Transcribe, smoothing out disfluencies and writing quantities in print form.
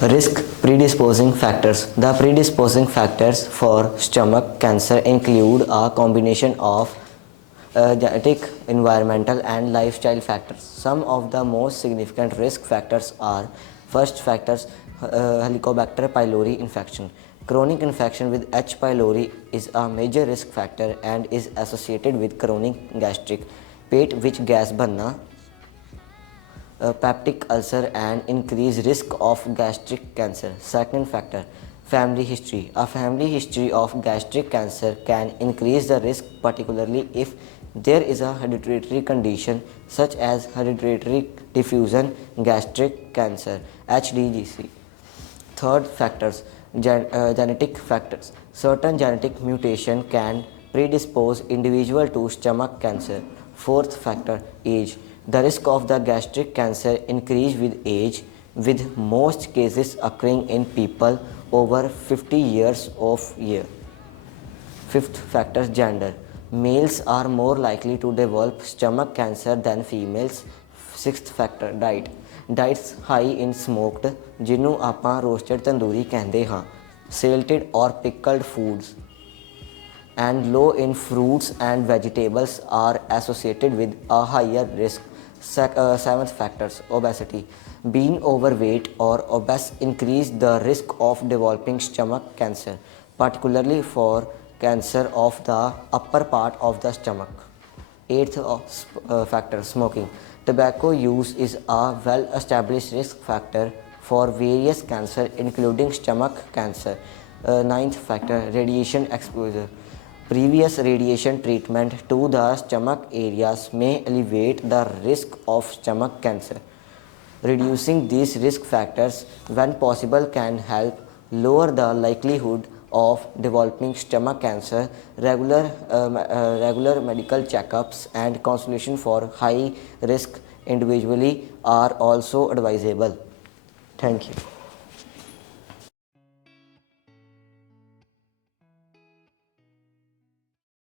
Risk predisposing factors. The predisposing factors for stomach cancer include a combination of genetic, environmental, and lifestyle factors. Some of the most significant risk factors are: first factors, Helicobacter pylori infection. Chronic infection with H. pylori is a major risk factor and is associated with chronic gastric, pet with gas बनना, peptic ulcer and increased risk of gastric cancer. Second factor, family history. A family history of gastric cancer can increase the risk, particularly if there is a hereditary condition such as hereditary diffusion gastric cancer (HDGC). Third factors, genetic factors. Certain genetic mutation can predispose individual to stomach cancer. Fourth factor, age. The risk of the gastric cancer increase with age, with most cases occurring in people over 50 years of age. Fifth factor, gender. Males are more likely to develop stomach cancer than females. Sixth factor, diet. Diets high in smoked, ਜਿਹਨੂੰ ਆਪਾਂ roasted tandoori ਕਹਿੰਦੇ ਹਾਂ, salted or pickled foods, and low in fruits and vegetables are associated with a higher risk. Seventh factors, obesity. Being overweight or obese increase the risk of developing stomach cancer, particularly for cancer of the upper part of the stomach. Eighth factor, smoking. Tobacco use is a well-established risk factor for various cancer, including stomach cancer. Ninth factor, radiation exposure. Previous radiation treatment to the stomach areas may elevate the risk of stomach cancer. Reducing these risk factors when possible can help lower the likelihood of developing stomach cancer. Regular medical checkups and consultation for high risk individually are also advisable. Thank you.